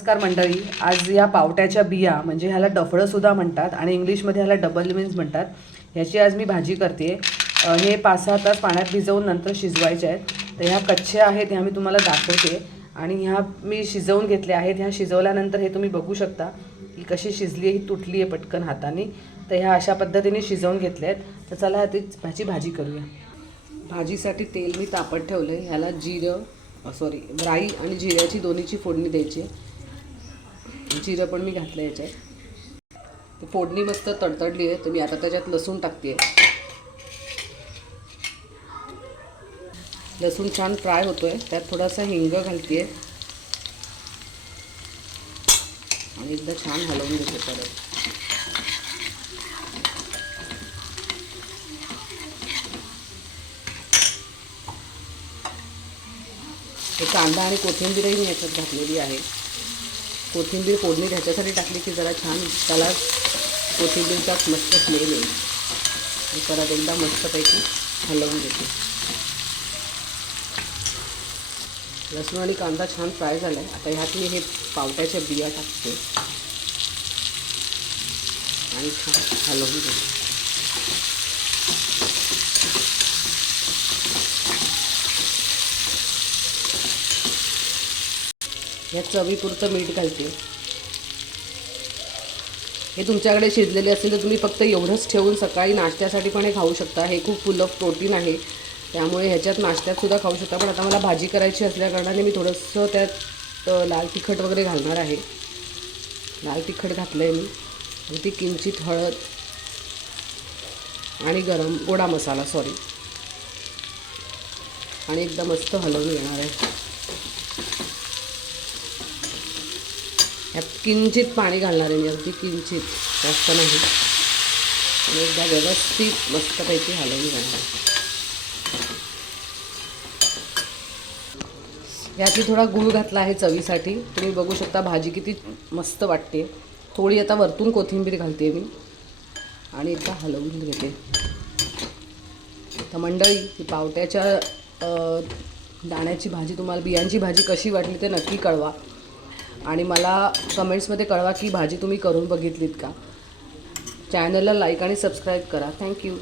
नमस्कार मंडळी. आज या पावट्याच्या बिया म्हणजे ह्याला डफळंसुद्धा म्हणतात आणि इंग्लिशमध्ये ह्याला डबल मीन्स म्हणतात. ह्याची आज मी भाजी करते. हे 5-6 तास पाण्यात भिजवून नंतर शिजवायचे आहेत. तर ह्या कच्च्या आहेत, ह्या मी तुम्हाला दाखवते आणि ह्या मी शिजवून घेतल्या आहेत. ह्या शिजवल्यानंतर हे तुम्ही बघू शकता की कशी शिजली आहे, ही तुटली आहे पटकन हाताने. तर ह्या अशा पद्धतीने शिजवून घेतल्या आहेत. तर चला ह्याची भाजी करूया. भाजीसाठी तेल मी तापत ठेवलं आहे. ह्याला राई आणि जिऱ्याची दोन्हीची फोडणी द्यायची. जिरं पण मी घातलं याच्यात. फोडणी मस्त तडतडली आहे, तर मी आता त्याच्यात लसूण टाकते. लसूण छान फ्राय होतोय, त्यात थोडासा हिंग घालते आणि एकदा छान हलवून घेते परत. कांदा आणि कोथिंबीरही मी याच्यात घातलेली आहे. कोथिंबीर फोडणी ह्याच्यासाठी टाकली की जरा छान त्याला कोथिंबीरचा मस्त स्मेल येईल. आणि परत एकदा मस्तपैकी हलवून घेते. लसूण आणि कांदा छान फ्राय झाला आहे. आता ह्यात मी हे पावट्याच्या बिया टाकते आणि छान हलवून घेते. ह्यात चवीपुरतं मीठ घालते. हे तुमच्याकडे शिजलेले असेल तर तुम्ही फक्त एवढंच ठेवून सकाळी नाश्त्यासाठी पण हे खाऊ शकता. हे खूप फुल ऑफ प्रोटीन आहे, त्यामुळे ह्याच्यात नाश्त्यातसुद्धा खाऊ शकता. पण आता मला भाजी करायची असल्याकारणाने मी थोडंसं त्यात लाल तिखट वगैरे घालणार आहे. लाल तिखट घातलं आहे मी आणि ती किंचित हळद आणि गोडा मसाला आणि एकदा मस्त हलवून घेणार आहे. ह्यात किंचित पाणी घालणार आहे मी, अगदी किंचित, जास्त नाही. आणि एकदा व्यवस्थित मस्तपैकी हलवून घेणार. ह्याची थोडा गूळ घातला आहे चवीसाठी. तुम्ही बघू शकता भाजी किती मस्त वाटते. थोडी आता वरतून कोथिंबीर घालते मी आणि एकदा हलवून घेते. तर मंडळी, ही पावट्याच्या दाण्याची भाजी बियांची भाजी कशी वाटली ते नक्की कळवा आणि मला कमेंट्समध्ये कळवा की भाजी तुम्ही करून बघितलीत का. चॅनलला लाईक आणि सबस्क्राईब करा. थँक्यू.